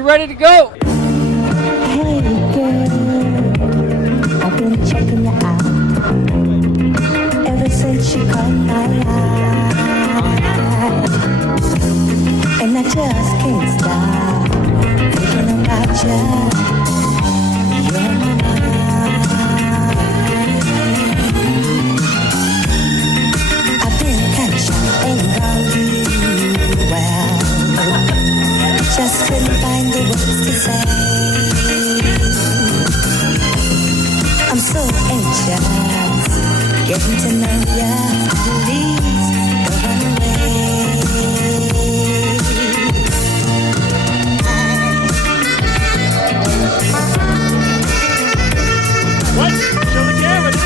We ready to go? Hey girl, I've been checking you out ever since you caught my eye, and I just can't stop thinking about you. You're my mind. I've been kind of shy around you, well, just couldn't find the words to say. I'm so anxious, getting to know ya. Please don't run away. What? Show the camera, dude!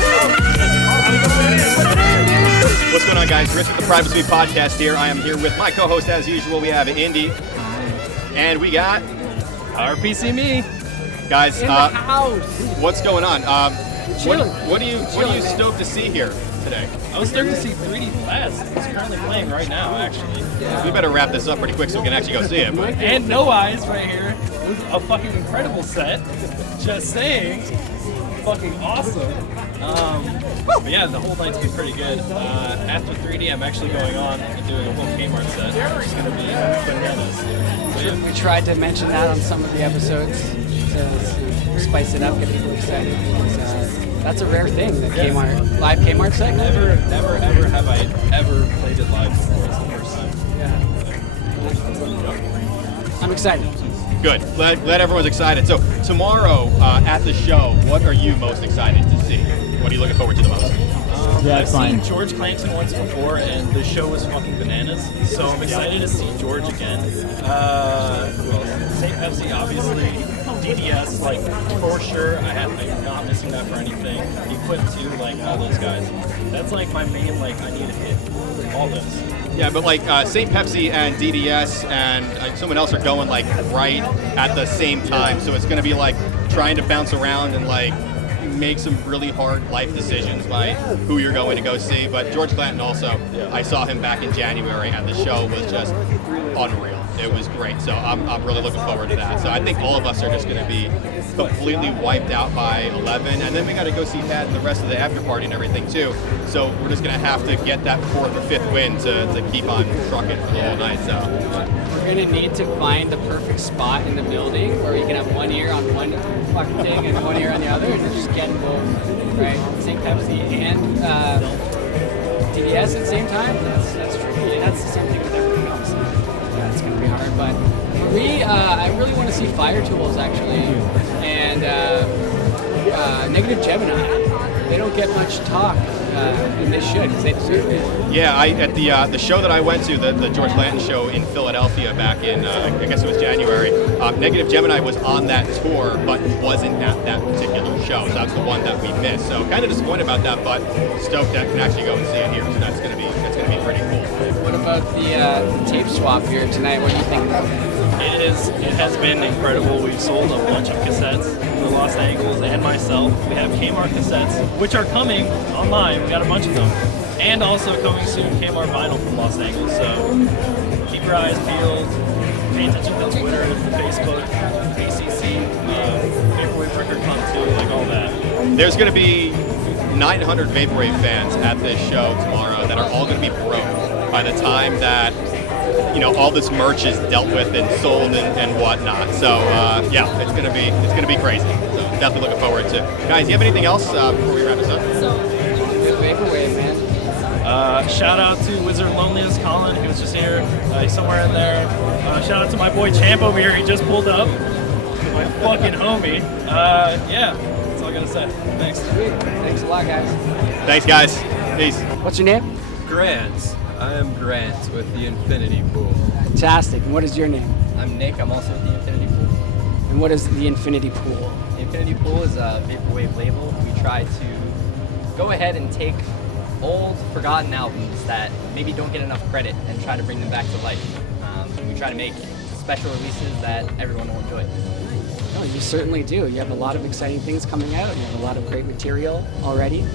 What's going on, guys? Chris with the PowerPCMe podcast here. I am here with my co-host, as usual. We have Indy, and we got PowerPCMe. Guys, In the house. what's going on? Chilling. What are you stoked to see here today? I was stoked to see 3D Fast. It's currently playing right now, actually. We better wrap this up pretty quick so we can actually go see it. But And No Eyes right here. It was a fucking incredible set. Just saying. Fucking awesome. But yeah, the whole night's been pretty good. After 3D, I'm actually going on and doing a whole Kmart set. It's going to be bananas. So, yeah. We tried to mention that on some of the episodes to spice it up, get people excited. That's a rare thing, the Kmart, live Kmart set. Never ever have I ever played it live before. It's the first time. Yeah. I'm excited. good. Glad everyone's excited. So tomorrow at the show, what are you most excited to see? What are you looking forward to the most? I've seen George Clanton once before, and the show was fucking bananas. So I'm excited to see George again. St. Pepsi, obviously. DDS, like, for sure. I'm not missing that for anything. Equip too, like, all those guys. That's, like, my main, like, I need to hit all those. Yeah, but like St. Pepsi and DDS and someone else are going like right at the same time, so it's going to be like trying to bounce around and like make some really hard life decisions by who you're going to go see. But George Clanton also, I saw him back in January, and the show was just unreal. It was great, so I'm really looking forward to that. So I think all of us are just going to be completely wiped out by 11, and then we got to go see Pat and the rest of the after party and everything too. So we're just going to have to get that fourth or fifth win to keep on trucking for the whole night. So we're going to need to find the perfect spot in the building where you can have one ear on one fucking thing and one ear on the other, and just get both, right? St. Pepsi and DDS at the same time. That's tricky, and that's the same thing with everything else. It's going to be hard, but for me, I really want to see Fire Tools actually, and Negative Gemini. They don't get much talk, and they should, because they deserve it. yeah, at the show that I went to, the George Clanton show in Philadelphia back in I guess it was January. Negative Gemini was on that tour, but wasn't at that particular show. So that's the one that we missed. So kind of disappointed about that, but stoked that I can actually go and see it here. So that's gonna be pretty cool. What about the tape swap here tonight? What do you think about it? It has been incredible. We've sold a bunch of cassettes for Los Angeles and myself. We have Kmart cassettes, which are coming online. We got a bunch of them. And also coming soon, Kmart vinyl from Los Angeles. So keep your eyes peeled. Pay attention to Twitter, the Facebook, ACC, Vaporwave Record Club too, like all that. There's going to be 900 Vaporwave fans at this show tomorrow that are all going to be broke by the time that all this merch is dealt with and sold and whatnot. So yeah, it's gonna be crazy. So definitely looking forward to. Guys, do you have anything else before we wrap this up? Vaporwave, man. Shout out to Wizard Loneliest Colin, who's just here. He's somewhere in there. Shout out to my boy Champ over here. He just pulled up. My fucking homie. Yeah, that's all I gotta say. Thanks. Sweet. Thanks a lot, guys. Thanks, guys. Peace. What's your name? Grant. I am Grant with the Infiniti Pool. Fantastic. And what is your name? I'm Nick. I'm also with the Infiniti Pool. And what is the Infiniti Pool? The Infiniti Pool is a vaporwave label. We try to go ahead and take old, forgotten albums that maybe don't get enough credit and try to bring them back to life. We try to make special releases that everyone will enjoy. Oh, you certainly do. You have a lot of exciting things coming out. You have a lot of great material already.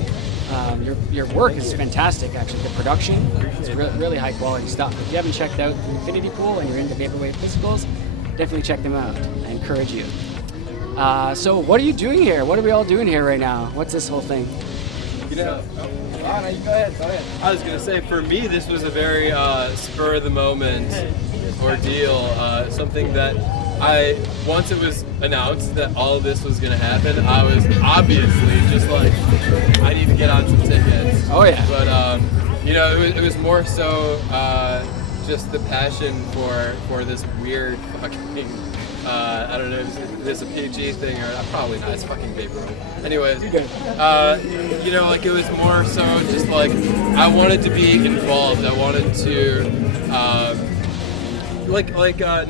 Your work is fantastic, actually. The production is really high quality stuff. If you haven't checked out the Infiniti Pool and you're into vaporwave physicals, definitely check them out. I encourage you. So what are you doing here? What are we all doing here right now? What's this whole thing? You know, You go ahead. I was gonna say, for me, this was a very spur of the moment ordeal. Something that once it was announced that all of this was gonna happen, I was obviously just like, I need to get on some tickets. Oh yeah. But you know, it was more so just the passion for this weird fucking. I don't know, is this a PG thing or probably not? It's fucking vaporwave. Anyways, you know, like it was more so just like I wanted to be involved. I wanted to, like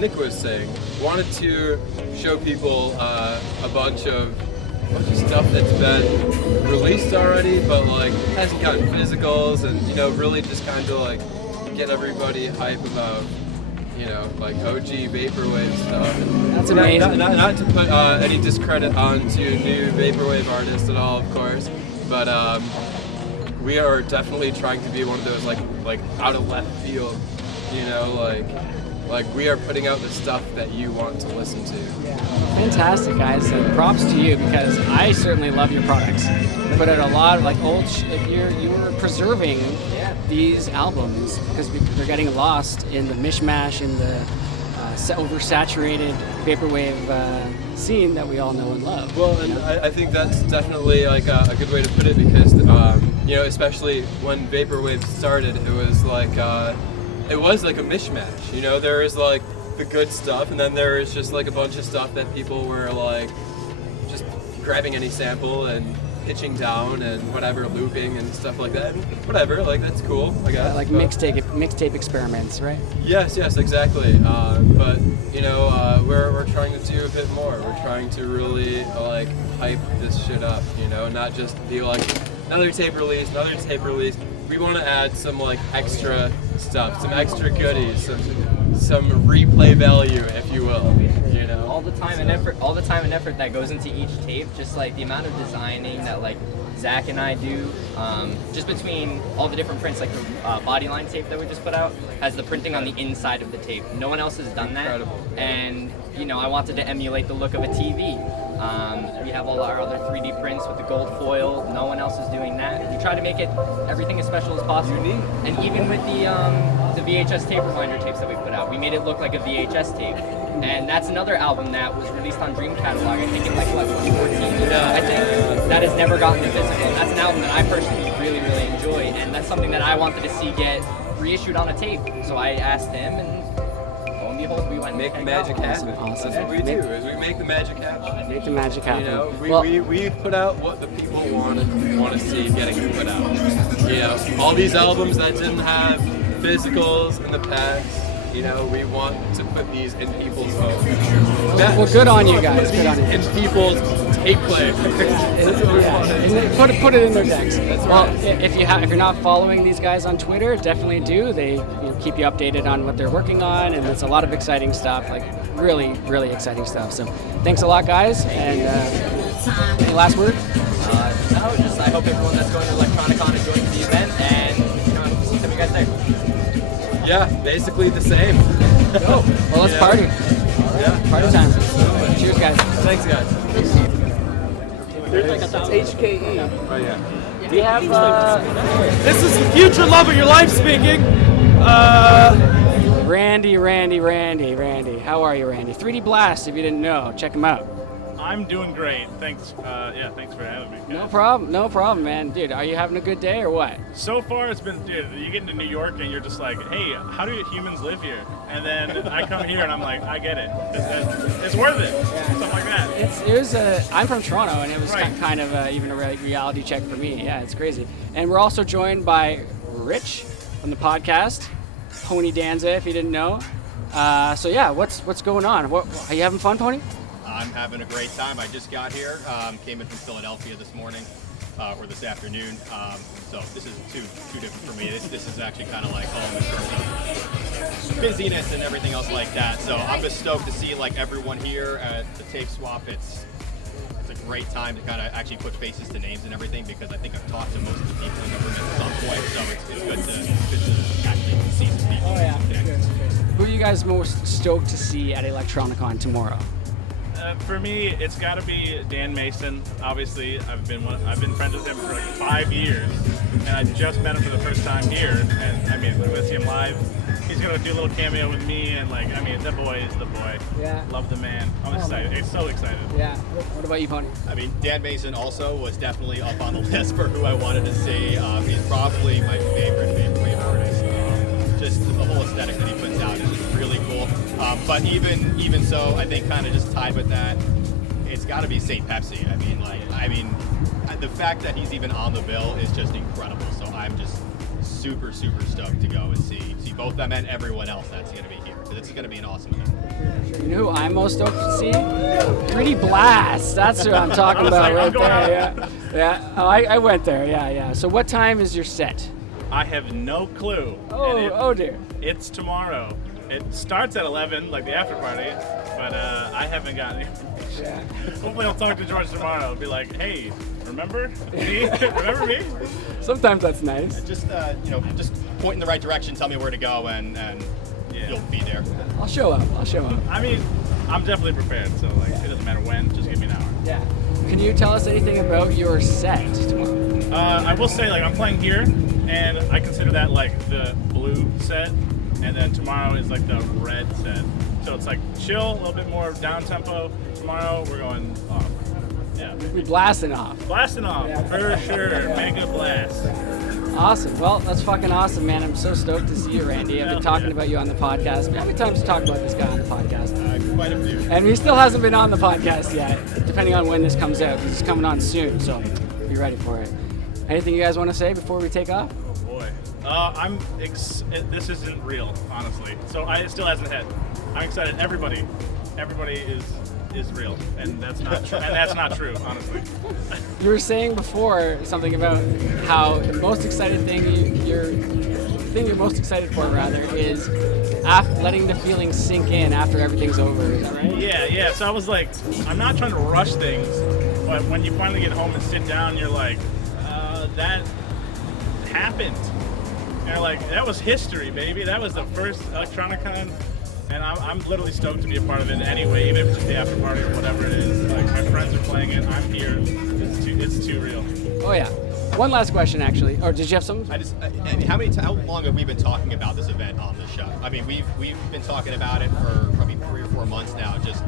Nick was saying, wanted to show people a bunch of stuff that's been released already, but like hasn't gotten physicals, and you know, really just kind of like get everybody hype about. You know, like OG vaporwave stuff. That's amazing. Not to put any discredit onto new vaporwave artists at all, of course, but we are definitely trying to be one of those like out of left field. You know, like we are putting out the stuff that you want to listen to. Fantastic, guys. Props to you, because I certainly love your products. You put out a lot of like old you were preserving these albums because they're getting lost in the mishmash in the oversaturated vaporwave scene that we all know and love. Well, and I think that's definitely like a good way to put it, because you know, especially when vaporwave started, it was like a mishmash. You know, there is like the good stuff, and then there is just like a bunch of stuff that people were like just grabbing any sample and pitching down and whatever, looping and stuff like that. And whatever, like that's cool, I guess. Like mixtape experiments, right? Yes, exactly. But you know, we're trying to do a bit more. We're trying to really like hype this shit up. You know, not just be like another tape release. We want to add some like extra stuff, some extra goodies, some replay value, if you will. You know, all the time and effort that goes into each tape, just like the amount of designing that like Zach and I do, just between all the different prints, like the bodyline tape that we just put out has the printing on the inside of the tape. No one else has done that. Incredible. And you know, I wanted to emulate the look of a TV. We have all our other 3D prints with the gold foil. No one else is doing that. We try to make it everything as special as possible. Unique. And even with the VHS tape reminder tapes that we put out, we made it look like a VHS tape. And that's another album that was released on Dream Catalog, I think in like 2014. I think that has never gotten to physical. And that's an album that I personally really, really enjoy. And that's something that I wanted to see get reissued on a tape. So I asked him, and lo and behold, we went make the and magic happen. Awesome. That's what we do, is we make the magic happen. Make the magic happen. You know, Well, we put out what the people want to see getting put out. You know, all these albums that didn't have physicals in the past, you know, we want to put these in people's homes. well, good on you guys. Good on you. In people's tape players. That's what we want. Put it in their decks. Well, if you're not following these guys on Twitter, definitely do. They keep you updated on what they're working on, and it's a lot of exciting stuff. Like really, really exciting stuff. So thanks a lot, guys. And any last word? No, just I hope everyone that's going to ElectroniCON enjoys the event, and you know, I hope to see some of you guys there. Yeah, basically the same. Well, let's party. Yeah, Party time. Cheers, guys. Thanks, guys. It's HKE. Oh yeah. We have. This is the future love of your life speaking. Randy. How are you, Randy? 3D Blast, if you didn't know, check him out. I'm doing great. Thanks. Thanks for having me. Guys. No problem, man. Dude, are you having a good day or what? So far, it's been, dude. You get into New York and you're just like, hey, how do humans live here? And then I come here and I'm like, I get it. It's worth it. Stuff like that. I'm from Toronto, and it was Right. kind of even a reality check for me. Yeah, it's crazy. And we're also joined by Rich from the podcast, Pony Danza, if you didn't know. So yeah, what's going on? Are you having fun, Pony? I'm having a great time. I just got here. Came in from Philadelphia this morning, or this afternoon. So this is too different for me. This is actually kind of like home in terms of busyness and everything else like that. So I'm just stoked to see like everyone here at the Tape Swap. It's a great time to kind of actually put faces to names and everything, because I think I've talked to most of the people in government at some point. So it's good to actually see some people. Oh yeah. connect. Who are you you guys most stoked to see at ElectroniCON tomorrow? For me, it's got to be Dan Mason. Obviously, I've been friends with him for like 5 years, and I just met him for the first time here. And I mean, I'm gonna see him live. He's gonna do a little cameo with me, and like, I mean, the boy is the boy. Yeah. Love the man. I'm excited. I'm so excited. Yeah. What about you, Pony? I mean, Dan Mason also was definitely up on the list for who I wanted to see. He's probably my favorite vaporwave artist. Just the whole aesthetic that he puts out is just really cool. But even so, I think kind of just tied with that, it's got to be St. Pepsi. I mean, the fact that he's even on the bill is just incredible. So I'm just super stoked to go and see both them and everyone else that's going to be here. So this is going to be an awesome event. You know who I'm most stoked to see? 3D Blast. That's who I'm talking about right there. Yeah. Oh, I went there. Yeah. So what time is your set? I have no clue. Oh dear. It's tomorrow. It starts at 11, like the after party, but I haven't gotten it. Yeah. Hopefully I'll talk to George tomorrow. I'll be like, hey, remember me? Remember me? Sometimes that's nice. Just just point in the right direction, tell me where to go, and you'll be there. I'll show up. I mean, I'm definitely prepared, so like it doesn't matter when, just give me an hour. Yeah. Can you tell us anything about your set tomorrow? I will say, like, I'm playing here, and I consider that like the blue set. And then tomorrow is like the red set. So it's like chill, a little bit more down tempo. Tomorrow we're going off. Yeah. We're blasting off. Blasting off, for sure. Mega blast. Awesome. Well, that's fucking awesome, man. I'm so stoked to see you, Randy. I've been talking about you on the podcast. How many times to talk about this guy on the podcast? Quite a few. And he still hasn't been on the podcast yet, depending on when this comes out. He's coming on soon, so be ready for it. Anything you guys want to say before we take off? This isn't real, honestly. So it still hasn't hit. I'm excited. Everybody is real, and that's not true. And that's not true, honestly. You were saying before something about how the most excited thing you're most excited for rather is letting the feeling sink in after everything's over. Is that right? Yeah. So I was like, I'm not trying to rush things, but when you finally get home and sit down, you're like, that happened. And like, that was history, baby. That was the first ElectroniCON, and I'm literally stoked to be a part of it anyway, even if it's just the after party or whatever it is. Like, my friends are playing it, I'm here. It's too real. Oh yeah. One last question, actually. Or did you have something? How long have we been talking about this event on the show? I mean, we've been talking about it for probably 3 or 4 months now. Just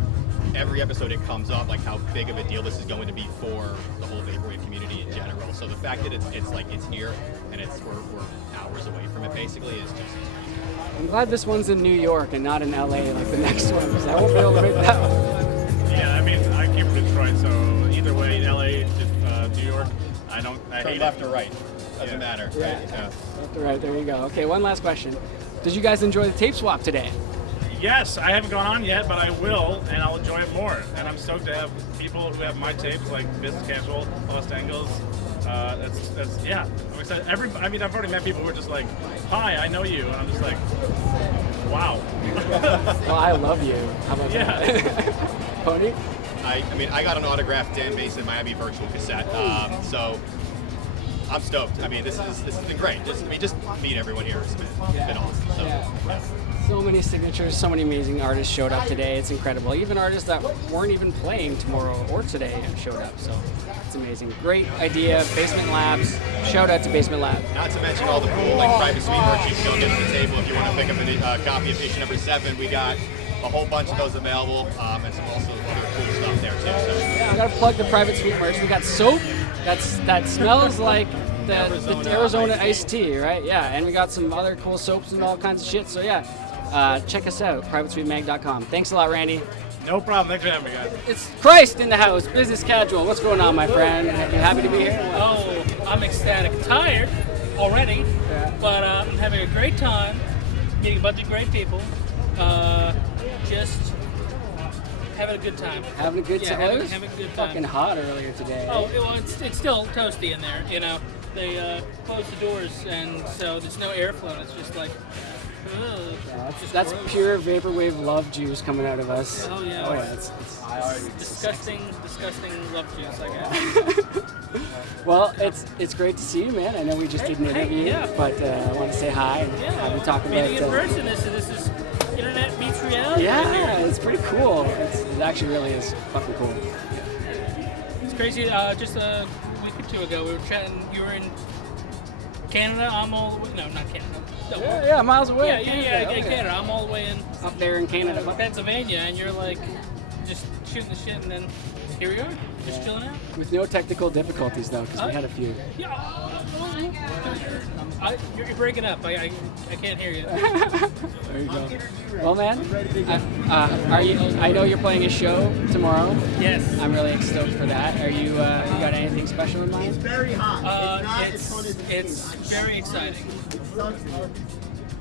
every episode it comes up, like how big of a deal this is going to be for the whole vaporwave community in general. So the fact that it's here and we're hours away from it basically is just. I'm glad this one's in New York and not in LA like the next one, because I won't be able to make that one. Yeah, I mean, I came from Detroit, so either way, LA to New York, I hate left it. or right, doesn't matter. Yeah. Right? Yeah. Left or right, there you go. Okay, one last question. Did you guys enjoy the tape swap today? Yes, I haven't gone on yet, but I will, and I'll enjoy it more. And I'm stoked to have people who have my tapes, like Business Casual, Lost Angles. Yeah, I'm excited. I've already met people who are just like, hi, I know you. And I'm just like, wow. Well, I love you. How about that? Pony? I got an autographed Dan Mason Miami virtual cassette, so I'm stoked. I mean, this has been great. Just meet everyone here has been awesome. So, yeah. So many signatures, so many amazing artists showed up today. It's incredible. Even artists that weren't even playing tomorrow or today showed up. So it's amazing. Great idea. Basement Labs. Shout out to Basement Lab. Not to mention all the cool private suite merch you can go get to the table if you want to pick up a copy of issue number 7. We got a whole bunch of those available, and some also other cool stuff there too. So. Yeah, I gotta plug the private suite merch. We got soap that smells like the Arizona iced tea, right? Yeah, and we got some other cool soaps and all kinds of shit. So yeah, check us out, privatesuitemag.com. Thanks a lot, Randy. No problem. Thanks for having me, guys. It's Christ in the house, business casual. What's going on, my friend? You happy to be here? Oh, I'm ecstatic. Tired already, but I'm having a great time, meeting a bunch of great people. Just having a good time. Having a good time? Having a good time. Fucking hot earlier today. Oh, well, it's still toasty in there, you know. They closed the doors, and so there's no airflow. It's just like, that's pure vaporwave love juice coming out of us. Oh yeah. Oh yeah. It's disgusting love juice, I guess. Well, it's great to see you, man. I know we just did an interview, but I want to say hi and have you talk about meeting in person. This is internet meets reality. Yeah, it's pretty cool. It actually really is fucking cool. It's crazy. Just a week or two ago, we were chatting. You were in Canada. I'm all the way. No, not Canada. No. Yeah, miles away. Yeah, Canada. I'm all the way in Up there in Canada. Pennsylvania, and you're like just shooting the shit, and then here we are, just chilling out. With no technical difficulties though, because we had a few. Yeah. You're breaking up. I can't hear you. There you go. Well, man, are you? I know you're playing a show tomorrow. Yes. I'm really stoked for that. Are you? You got anything special in mind? It's very hot. It's very exciting.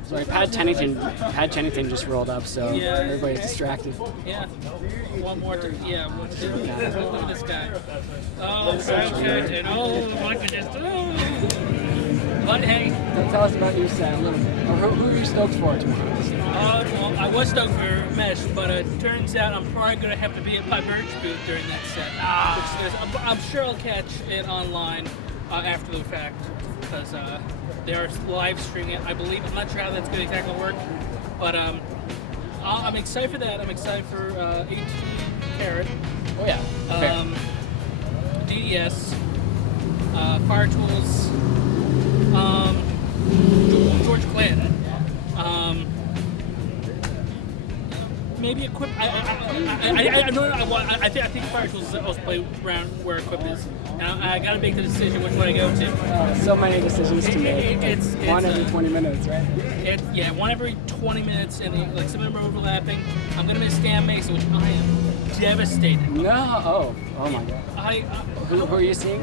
Sorry, Pat Tennington just rolled up, so Yeah. everybody's distracted. Yeah. One more. Look at this guy. Oh, and look at this. But hey. Tell us about your set a little bit. Who are you stoked for tomorrow? Well, I was stoked for Mesh, but it turns out I'm probably going to have to be at my merch booth during that set. I'm sure I'll catch it online after the fact, because they are live streaming it, I believe. I'm not sure how that's going to exactly work, but I'm excited for that. I'm excited for 18 Carat. Oh yeah. Fair. DES, Fire Tools, George Clan. Maybe Equip. I think Fire Tools is also play around where Equip is. And I gotta make the decision which one I go to. So many decisions to make. It's one every 20 minutes, right? One every 20 minutes, and like some of them are overlapping. I'm gonna miss Stan Mason, which I am devastated. No. Oh my god. Who are you seeing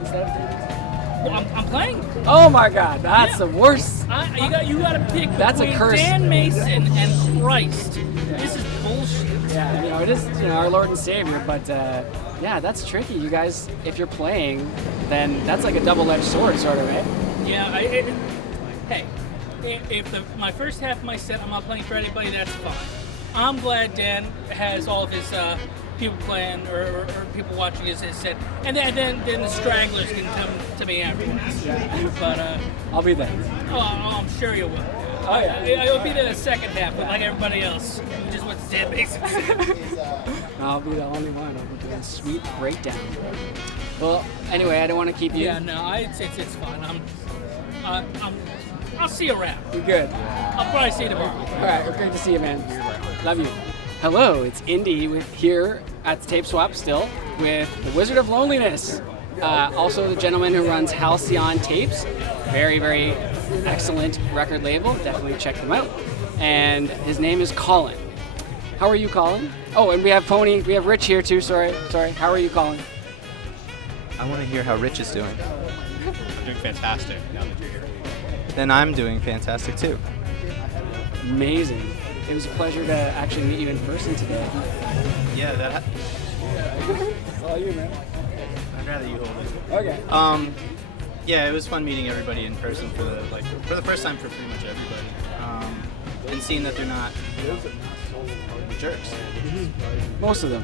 instead of Dan? Well, I'm playing. Oh my god, that's the worst. You gotta pick That's a between curse. Dan Mason and Christ. This is bullshit. Yeah, it is, our Lord and Savior, but yeah, that's tricky. You guys, if you're playing, then that's like a double-edged sword, sort of, right? Yeah, hey, if my first half of my set I'm not playing for anybody, that's fine. I'm glad Dan has all of his people playing or people watching his set, and then the stragglers can come to me afterwards. Yeah. But I'll be there. Oh, I'm sure you will. Oh yeah. I'll be there the second half, but like everybody else, who just wants to Dan Mason. I'll be the only one. I'll be a sweet breakdown. Well, anyway, I don't want to keep you. Yeah, no, it's fine. I'll see you around. You're good. I'll probably see you tomorrow. All right, great to see you, man. Love you. Hello, it's Indy here at the Tape Swap still with the Wizard of Loneliness. Also the gentleman who runs Halcyon Tapes. Very, very excellent record label. Definitely check them out. And his name is Colin. How are you, Colin? Oh, and we have Pony. We have Rich here too. Sorry. How are you, Colin? I want to hear how Rich is doing. I'm doing fantastic now that you're here. Then I'm doing fantastic too. Amazing. It was a pleasure to actually meet you in person today. Yeah, It's all you, man. I'd rather you hold it. Okay. Yeah, it was fun meeting everybody in person for the first time for pretty much everybody, and seeing that they're not jerks. Most of them.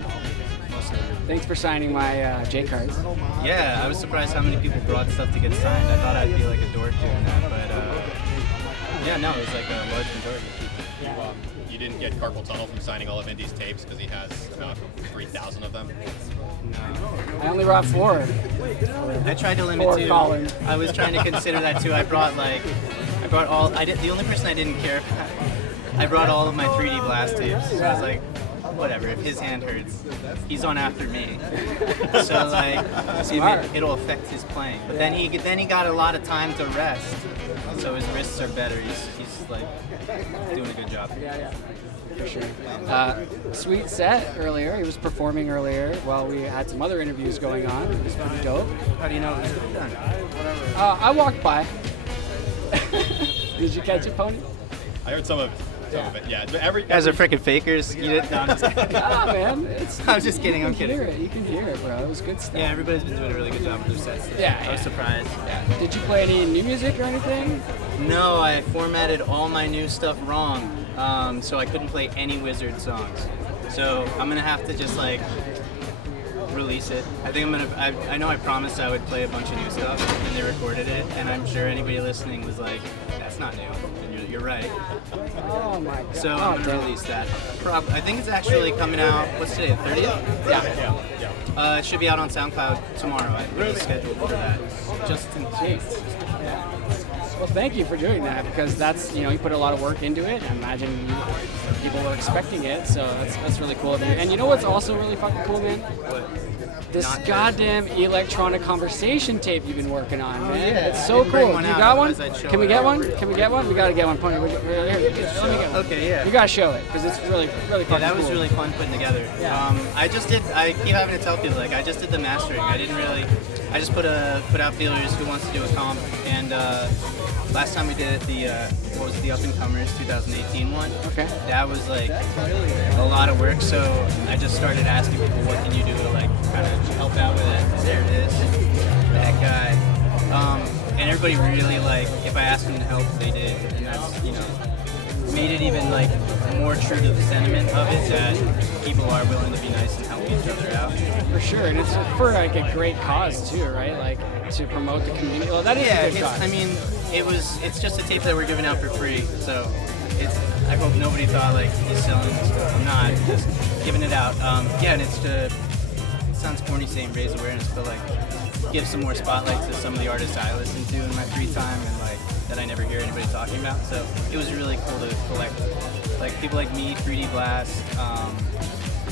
Thanks for signing my J cards. Yeah, I was surprised how many people brought stuff to get signed. I thought I'd be like a dork doing that, but yeah, no, it was like a large majority of people. You didn't get carpal tunnel from signing all of Indy's tapes because he has about 3,000 of them. No. I only brought 4. I tried to limit 4 too. Colin. I was trying to consider that too. I brought all. The only person I didn't care about. I brought all of my 3D blast tapes. So I was like, whatever. If his hand hurts, he's on after me. So like, it'll affect his playing. But then he got a lot of time to rest. So his wrists are better. He's like doing a good job. Yeah. For sure. Sweet set earlier. He was performing earlier while we had some other interviews going on. It was pretty dope. How do you know it was done? I walked by. Did you catch it, Pony? I heard some of it. Yeah. You guys are freaking fakers. You didn't. No, I'm just kidding. Nah, man. I'm just kidding. I'm kidding. You can hear it, bro. It was good stuff. Yeah, everybody's been doing a really good job with their sets. Yeah, I was surprised. Yeah. Did you play any new music or anything? No, I formatted all my new stuff wrong, so I couldn't play any Wizard songs. So I'm gonna have to just like release it. I think I'm gonna. I know I promised I would play a bunch of new stuff, and they recorded it, and I'm sure anybody listening was like, "That's not new." And you're right. Oh my god. So I'm gonna release that. I think it's actually coming out. What's today? 30th? Yeah. It should be out on SoundCloud tomorrow. I think it's scheduled for that, just in case. Well, thank you for doing that, because that's, you put a lot of work into it. I imagine people were expecting it, so that's really cool of you. And you know what's also really fucking cool, man? This goddamn electronic conversation tape you've been working on, man. Yeah, It's so cool. You got one? Can we get one? it. Can we get one? We gotta get one. Here, let me get one. Okay, yeah. You gotta show it, because it's really fucking cool. Yeah, that was really fun putting together. Yeah. I keep having to tell people, like, I just did the mastering. I just put out feelers who wants to do a comp, and last time we did it, the Up and Comers 2018 one. Okay. That was like a lot of work, so I just started asking people, what can you do to like kind of help out with it? There it is, that guy. And everybody really, like, if I asked them to help, they did, and that's made it even like more true to the sentiment of it that people are willing to be nice and help each other out. For sure, and it's for like a great cause too, right? Like to promote the community. Well, that is a good cause. I mean, it's just a tape that we're giving out for free, so I hope nobody thought like he's selling this stuff. I'm not, just giving it out. And it's it sounds corny saying raise awareness, but like give some more spotlight to some of the artists I listen to in my free time and like that I never hear anybody talking about. So it was really cool to collect like people like me, 3D Blast,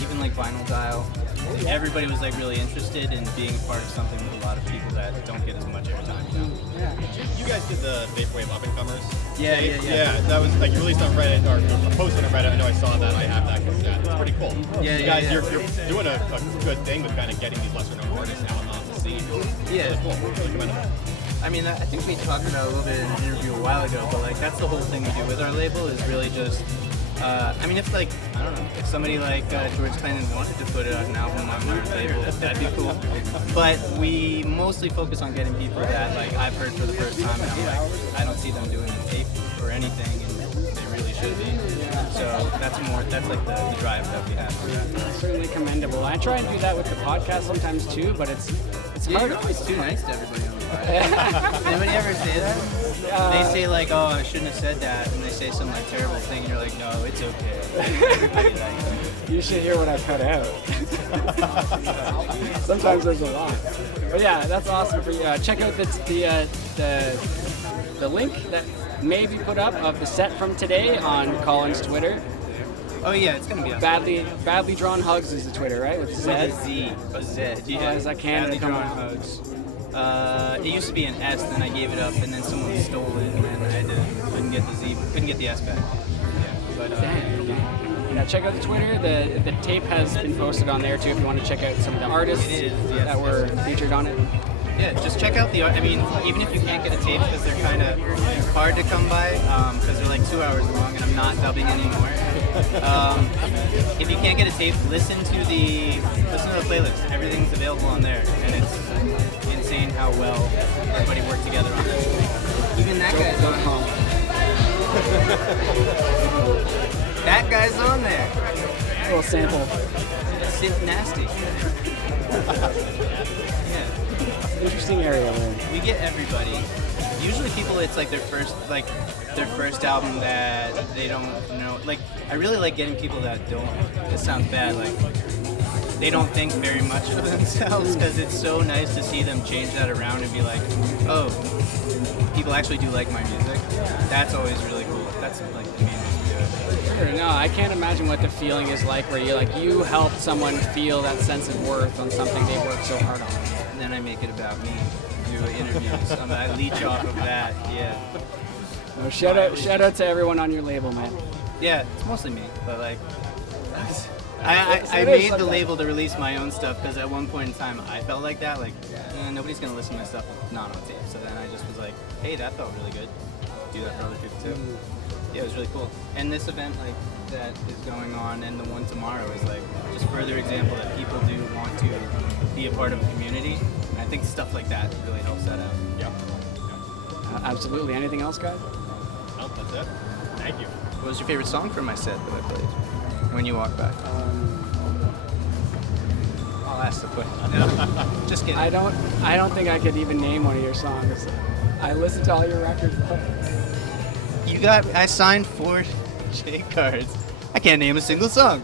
even like Vinyl Dial. Everybody was like really interested in being a part of something with a lot of people that don't get as much airtime. You guys did the Vaporwave Up and Comers. Yeah. That was like you released on Reddit or posted on Reddit. I know I saw that. I have that cassette. It's pretty cool. Yeah, you guys, you're doing a good thing with kind of getting these lesser known artists out on the scene. Yeah. Really cool. Really commendable. I mean, I think we talked about it a little bit in an interview a while ago, but like that's the whole thing we do with our label is really just. I mean, if like, I don't know, if somebody like George Clinton wanted to put an album on our label, that'd be cool. But we mostly focus on getting people that like I've heard for the first time, and I'm like, I don't see them doing a tape or anything, and they really should be. So that's like the drive that we have for that. Certainly commendable. I try and do that with the podcast sometimes too, but it's hard. It's too nice to everybody on the podcast. Anybody ever say that? They say like, oh, I shouldn't have said that, and they say some like terrible thing, and you're like, no, it's okay. Everybody likes it. You should hear what I cut out. Sometimes there's a lot. But yeah, that's awesome for you. Check out the link that may be put up of the set from today on Colin's Twitter. Oh yeah, it's gonna be up. Badly Drawn Hugs is the Twitter, right? With Z. With a Z. Yeah. Is that Canada? Badly Drawn Hugs. It used to be an S, then I gave it up, and then someone stole it, and then I couldn't get the Z, couldn't get the S back. Yeah, but Damn. Yeah, check out the Twitter. The tape has been posted on there too if you want to check out some of the artists that were featured on it. Yeah, just check out I mean, even if you can't get a tape because they're kind of hard to come by, because they're like 2 hours long and I'm not dubbing anymore. If you can't get a tape, listen to the playlist. Everything's available on there, and it's insane how well everybody worked together on it. Even that guy's on it. That guy's on there. A little sample. Synth nasty. Interesting area we're in. We get everybody. Usually people, it's like their first album that they don't know. Like, I really like getting people that don't, this sounds bad, like, they don't think very much of themselves, because it's so nice to see them change that around and be like, oh, people actually do like my music. That's always really cool. That's like the main reason to do it. Sure, no, I can't imagine what the feeling is like where you helped someone feel that sense of worth on something they worked so hard on. And then I make it about me, do interviews. I leech off of that, yeah. Well, shout out to everyone on your label, man. Yeah, it's mostly me, but like, I made the label to release my own stuff because at one point in time I felt like that, like, nobody's gonna listen to my stuff not on tape. So then I just was like, hey, that felt really good. Do that for other people too. Yeah, it was really cool. And this event like that is going on, and the one tomorrow is like just further example that people do want to be a part of a community. And I think stuff like that really helps that out. Yeah. Absolutely. Anything else, guys? No, that's it. Thank you. What was your favorite song from my set that I played when you walked back? I'll ask the question. Just kidding. I don't think I could even name one of your songs. I listened to all your records though. I signed 4 J cards. I can't name a single song.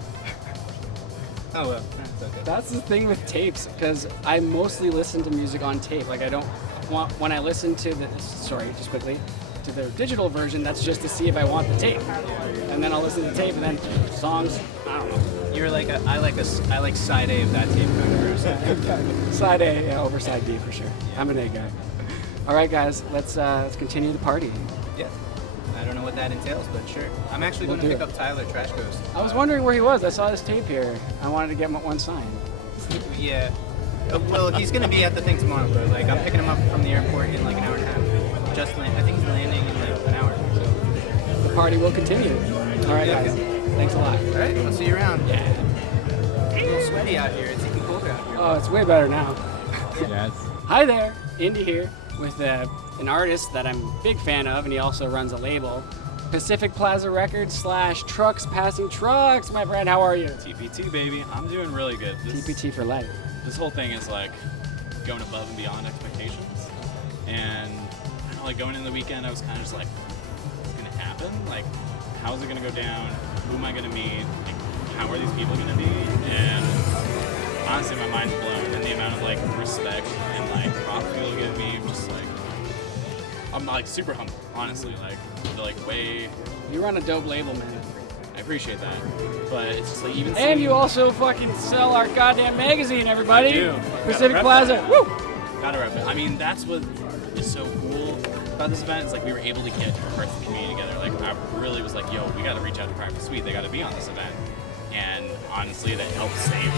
Oh well, that's okay. That's the thing with tapes, because I mostly listen to music on tape. Like I don't want, when I listen to the, sorry, just quickly, to the digital version, that's just to see if I want the tape. And then I'll listen to the tape and then songs, I don't know. You're like I like side A of that tape cover. Side A, yeah, over side B for sure. Yeah. I'm an A guy. All right, guys, let's continue the party. Yeah. I don't know what that entails, but sure. I'm actually going to pick up Tyler Trash Ghost. I was wondering where he was. I saw his tape here. I wanted to get one signed. Yeah. Well, he's going to be at the thing tomorrow, but like I'm picking him up from the airport in like an hour and a half. I think he's landing in like an hour. So the party will continue. All right, guys. Thanks a lot. All right, I'll see you around. Yeah. It's a little sweaty out here. It's even colder out here. Oh, it's way better now. Yes. Hi there, Indy here with an artist that I'm a big fan of, and he also runs a label, Pacific Plaza Records / Trucks Passing Trucks. My friend, how are you? TPT, baby. I'm doing really good. TPT for life. This whole thing is like going above and beyond expectations, and I don't know, like going into the weekend, I was kind of just like, what's gonna happen? Like, how's it gonna go down? Who am I gonna meet? Like, how are these people gonna be? And honestly, my mind's blown, and the amount of like respect and like prop people give me, just like, I'm like super humble, honestly. Like, they're like way. You run a dope label, man. I appreciate that, but it's just like even. And you also fucking sell our goddamn magazine, everybody. I do. Pacific Plaza. Woo! Gotta rep it. I mean, that's what is so cool about this event. Is like we were able to get parts of the community together. Like I really was like, yo, we got to reach out to Private Suite. They got to be on this event. And honestly, that helped save.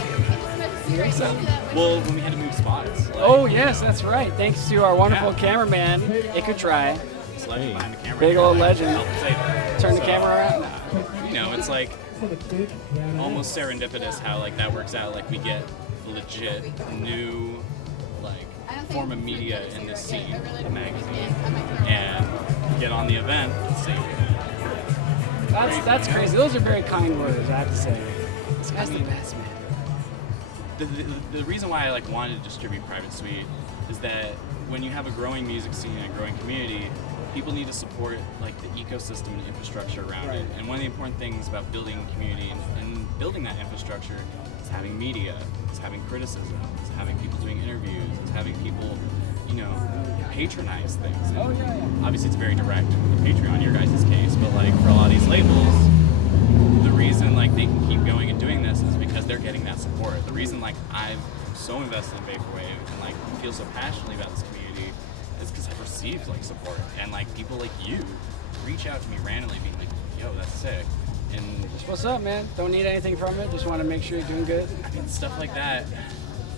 Well, when we had to move spots. Like, oh yes, that's right. Thanks to our wonderful cameraman, Iku Tri. Slug behind the camera. Big old legend. Helped save it. Turn the camera around. You know, it's like almost serendipitous how like that works out. Like we get legit new like form of media in this scene, the magazine, and get on the event and save it. That's crazy. Those are very kind words, I have to say. This guy's the best, man. The reason why I like wanted to distribute Private Suite is that when you have a growing music scene and a growing community, people need to support like the ecosystem and infrastructure around it. And one of the important things about building community and building that infrastructure is having media, is having criticism, is having people doing interviews, is having people, you know, patronize things. And oh yeah. obviously it's very direct with Patreon, your guys' case, but like for a lot of these labels, the reason like they can keep going and doing this is because they're getting that support. The reason like I'm so invested in Vaporwave and like feel so passionately about this community is because I've received like support and like people like you reach out to me randomly being like, yo, that's sick. And just what's up, man? Don't need anything from it. Just want to make sure you're doing good. I mean, stuff like that,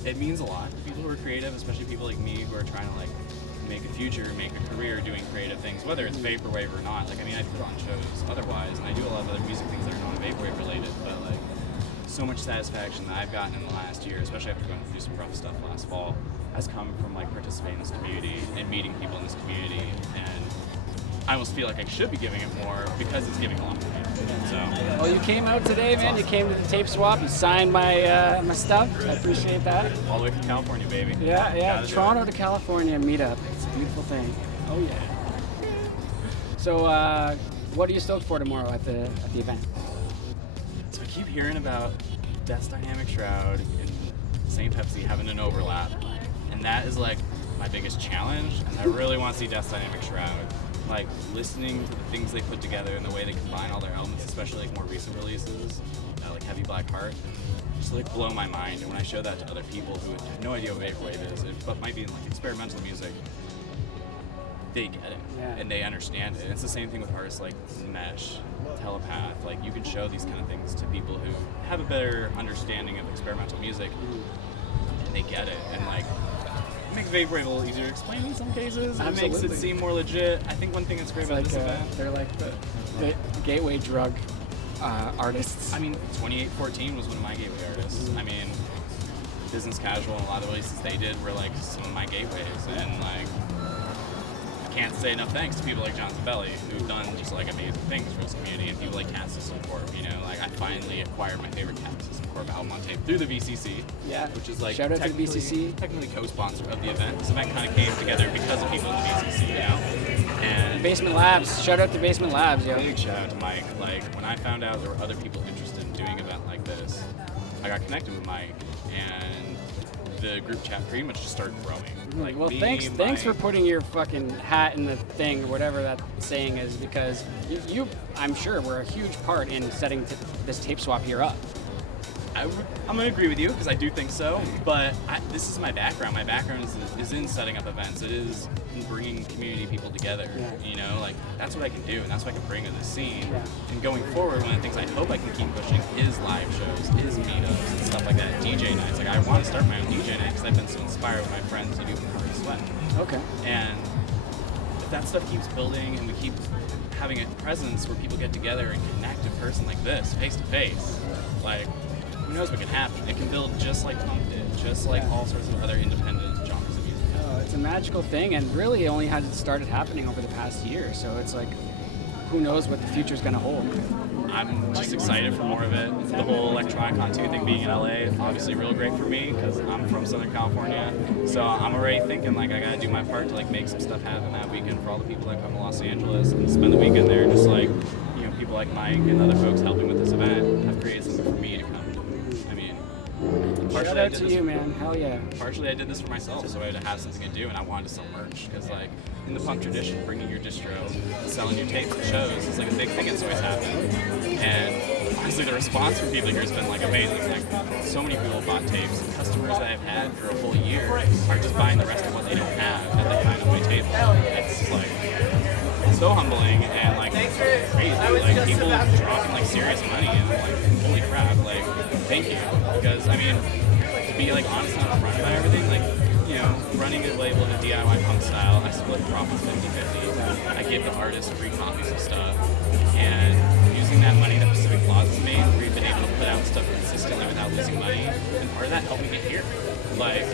it means a lot to people who are creative, especially people like me who are trying to like make a future, make a career doing creative things, whether it's Vaporwave or not. Like, I mean, I put on shows otherwise, and I do a lot of other music things that are non-Vaporwave related, but like, so much satisfaction that I've gotten in the last year, especially after going through some rough stuff last fall, has come from like participating in this community and meeting people in this community, and I almost feel like I should be giving it more because it's giving a lot to me. So. Well, you came out today, man. You came to the tape swap. You signed my my stuff. I appreciate that. All the way from California, baby. Yeah. Toronto to California meetup. It's a beautiful thing. Oh yeah. So, what are you stoked for tomorrow at the event? So I keep hearing about Death Dynamic Shroud and St. Pepsi having an overlap, and that is like my biggest challenge. And I really want to see Death Dynamic Shroud. Like listening to the things they put together and the way they combine all their elements, especially like more recent releases, like Heavy Black Heart, just like blow my mind. And when I show that to other people who have no idea what Vaporwave is, but might be in like experimental music, they get it and they understand it. And it's the same thing with artists like Mesh, Telepath. Like you can show these kind of things to people who have a better understanding of experimental music, and they get it. And like. It makes Vaporwave a little easier to explain in some cases. It makes it seem more legit. I think one thing that's great about this event... They're like the gateway drug artists. I mean, 2814 was one of my gateway artists. I mean, Business Casual and a lot of the releases they did were like some of my gateways. And like, I can't say enough thanks to people like John Sabelli, who've done just like amazing things for this community, and people like Cat System Corp. You know, like I finally acquired my favorite Cat System Corp album on tape through the VCC. Yeah. Which is like Shout out to the VCC. Technically co-sponsor of the event. This event kind of came together because of people in the VCC, you know. And Basement Labs. Shout out to Basement Labs, yo. big shout out to Mike. Like when I found out there were other people interested in doing an event like this, I got connected with Mike, and the group chat pretty much just started growing. Like Well, me, thanks Mike, for putting your fucking hat in the thing, or whatever that saying is, because you I'm sure, were a huge part in setting this tape swap here up. I'm going to agree with you because I do think so, but this is my background. My background is in setting up events. It is in bringing community people together. You know, like that's what I can do, and that's what I can bring to the scene. And going forward, one of the things I hope I can keep pushing is live shows, is meetups, and stuff like that. DJ nights. Like I want to start my own DJ night because I've been so inspired with my friends who do Hard Sweat. Okay. And if that stuff keeps building and we keep having a presence where people get together and connect in person like this, face to face, like. Who knows what can happen? It can build just like punk did, just like all sorts of other independent genres of music. It's a magical thing, and really only had started happening over the past year. So it's like, who knows what the future's gonna hold? I'm just excited for more of it. The whole ElectroniCON 2 thing being in LA, obviously real great for me because I'm from Southern California. So I'm already thinking like I gotta do my part to like make some stuff happen that weekend for all the people that come to Los Angeles and spend the weekend there. Just like, you know, people like Mike and other folks helping with this event have created something for me to come. Shout out to you, man. Hell yeah. Partially I did this for myself, so I had to have something to do, and I wanted to sell merch, because like, in the punk tradition, bringing your distro, selling your tapes at shows is like a big thing that's always happened. And honestly, the response from people here has been like amazing. Like, so many people bought tapes, and customers that I've had for a whole year are just buying the rest of what they don't have that they find on my table. It's like, so humbling and like crazy. Like people dropping like serious money and like, holy crap, like thank you. Because I mean, to be like honest and upfront about everything, like, you know, running a label in a DIY punk style, I split profits 50-50. I give the artists free copies of stuff, and using that money that Pacific Plaza's made, we've been able to put out stuff consistently without losing money, and part of that helped me get here. Like,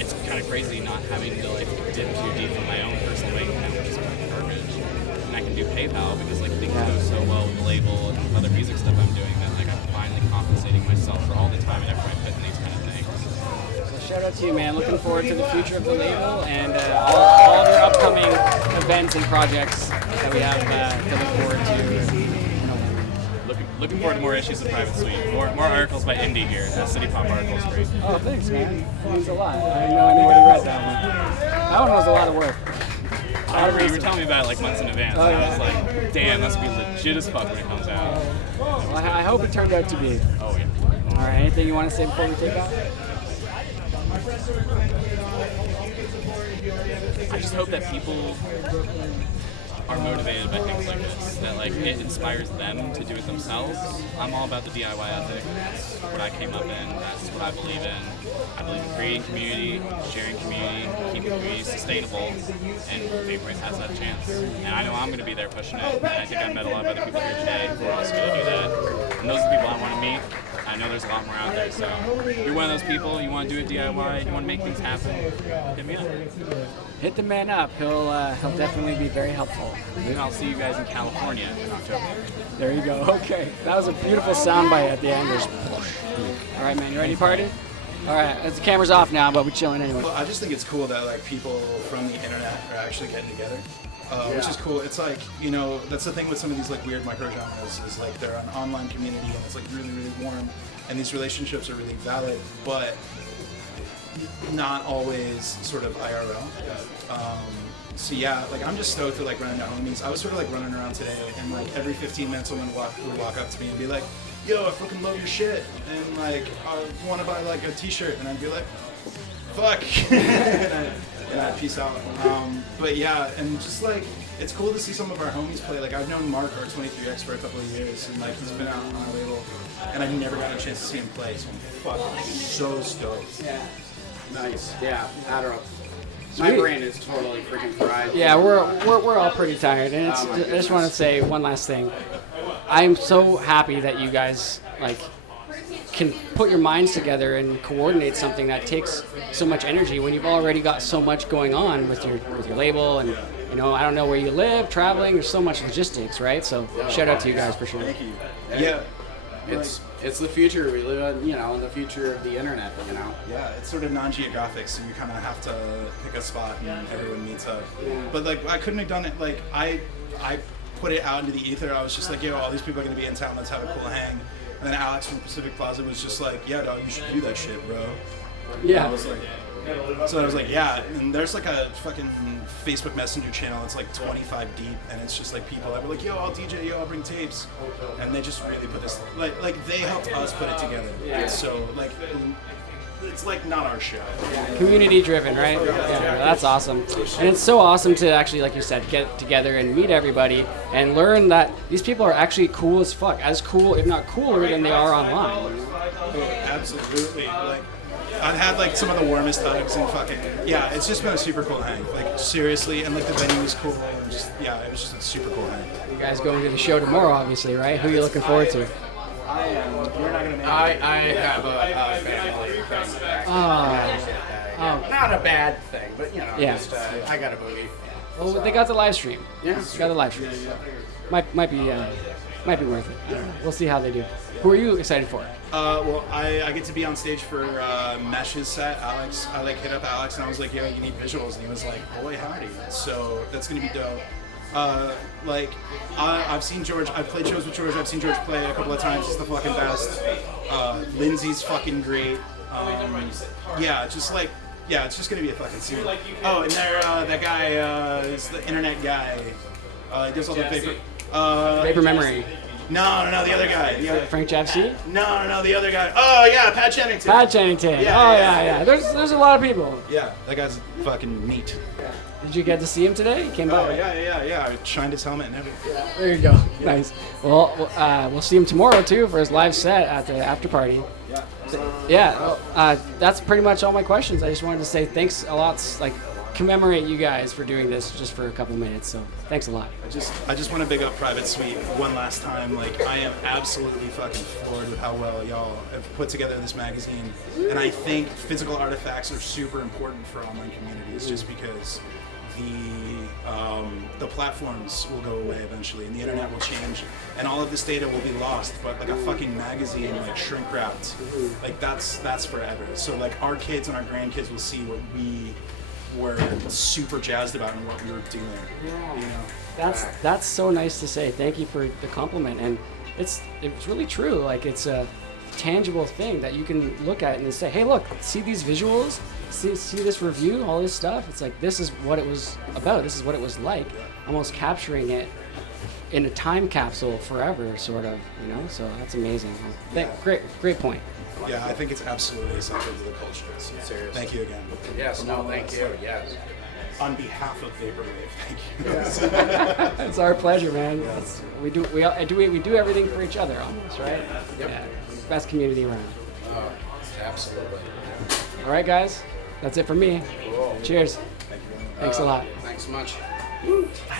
it's kind of crazy not having to like dip too deep in my own personal bank account, which is kind of garbage. And I can do PayPal because like things go so well with the label and other music stuff I'm doing that like I'm finally compensating myself for all the time and effort I put in these kind of things. So shout out to you, man. Looking forward to the future of the label and all of your upcoming events and projects that we have to look forward to. Looking forward to more issues of Private Suite, more articles by Indy here. That City Pop article is great. Oh, thanks, man. It means a lot. I didn't know anybody read that one. That one was a lot of work. I remember you were telling me about it like months in advance, and I was like, damn, that's gonna be legit as fuck when it comes out. Well, I hope it turned out to be. Oh, yeah. All right, anything you want to say before we take off? I just hope that people are motivated by things like this, that like it inspires them to do it themselves. I'm all about the DIY ethic. That's what I came up in. That's what I believe in. I believe in creating community, sharing community, keeping community sustainable, and Vaporwave has that chance. And I know I'm going to be there pushing it. And I think I met a lot of other people here today who are also going to do that. And those are the people I want to meet. I know there's a lot more out there, so if you're one of those people, you want to do it DIY, you want to make things happen, hit me up. Hit the man up. He'll definitely be very helpful. And I'll see you guys in California in October. There you go. Okay. That was a beautiful soundbite at the end. All right, man. You ready to party? All right. The camera's off now, but we're chilling anyway. Well, I just think it's cool that like people from the internet are actually getting together. Which is cool. It's like, you know, that's the thing with some of these like weird micro genres is like they're an online community and it's like really, really warm and these relationships are really valid, but not always sort of IRL. So yeah, like I'm just stoked to like run into homies. I was sort of like running around today and like every 15 minutes someone would walk up to me and be like, yo, I fucking love your shit and like I want to buy like a t-shirt, and I'd be like, fuck. and I'd peace out. But yeah, and just like, it's cool to see some of our homies play. Like I've known Mark, our 23X, for a couple of years, and like he's been out on our label, and I've never gotten a chance to see him play, so I'm fucking so stoked. Yeah. Nice. Yeah, Adderall. My brain is totally freaking fried. Yeah, we're all pretty tired, and it's, I just want to say one last thing. I'm so happy that you guys like can put your minds together and coordinate something that takes so much energy when you've already got so much going on with your label and You know, I don't know where you live, traveling. There's so much logistics, right? So shout out to you guys for sure. Thank you. Yeah. It's the future. We live in, in the future of the internet, Yeah, it's sort of non-geographic, so you kind of have to pick a spot and everyone meets up. But like, I couldn't have done it. Like, I put it out into the ether. I was just like, yo, all these people are gonna be in town. Let's have a cool hang. And then Alex from Pacific Plaza was just like, yeah, dog, you should do that shit, bro. Yeah. And I was like, yeah. And there's like a fucking Facebook Messenger channel. It's like 25 deep, and it's just like people that were like, yo, I'll DJ, yo, I'll bring tapes, and they just really put this like they helped us put it together. Yeah. So like, it's like not our show. Community driven, right? Yeah, that's awesome. And it's so awesome to actually, like you said, get together and meet everybody and learn that these people are actually cool as fuck. As cool, if not cooler, than they are online. Absolutely. Like, I've had like some of the warmest hugs and fucking, yeah, it's just been a super cool hang. Like, seriously, and like the venue was cool, and just, yeah, it was just a super cool hang. You guys going to the show tomorrow, obviously, right? Who are you looking forward to? I am. You're not gonna make I have a family thing. Oh. Not a bad thing, but Yeah. just I got a boogie. Well, they got the live stream. Yeah. Got the live stream. Might be worth it. I don't know. We'll see how they do. Who are you excited for? Well, I get to be on stage for Mesh's set. Alex, I like hit up Alex and I was like, yo, you need visuals, and he was like, boy howdy. So that's gonna be dope. I've seen George. I've played shows with George. I've seen George play a couple of times. He's the fucking best. Lindsay's fucking great. It's just gonna be a fucking scene. Oh, and that guy is the internet guy. He does all the paper. Paper memory. No, the other guy. Frank Javsi? No, the other guy. Oh yeah, Pat Chennington. Pat Chennington. Yeah. There's a lot of people. Yeah, that guy's fucking neat. Did you get to see him today? He came by. Oh yeah. I shined his helmet and everything. There you go. Nice. Well, we'll see him tomorrow too for his live set at the after party. That's pretty much all my questions. I just wanted to say thanks a lot. Like, commemorate you guys for doing this just for a couple minutes. So thanks a lot. I just want to big up Private Suite one last time. Like, I am absolutely fucking floored with how well y'all have put together this magazine. And I think physical artifacts are super important for online communities, just because the platforms will go away eventually, and the internet will change, and all of this data will be lost. But like a fucking magazine, like shrink wrapped, like that's forever. So like our kids and our grandkids will see what we were super jazzed about and what we were doing. That's so nice to say. Thank you for the compliment, and it's really true. Like, it's a tangible thing that you can look at and say, hey, look, see these visuals, see this review, all this stuff. It's like, this is what it was about. This is what it was like. Almost capturing it in a time capsule forever, sort of. So that's amazing. Great point. Yeah, I think it's absolutely essential to the culture. Seriously. Thank you again. Yes, no, thank you. Yes. On behalf of Vaporwave, thank you. It's our pleasure, man. We do everything for each other, almost, right? Yep. Yeah. Best community around. Absolutely. All right, guys. That's it for me. Cool. Cheers. Thanks a lot. Thanks so much. Bye.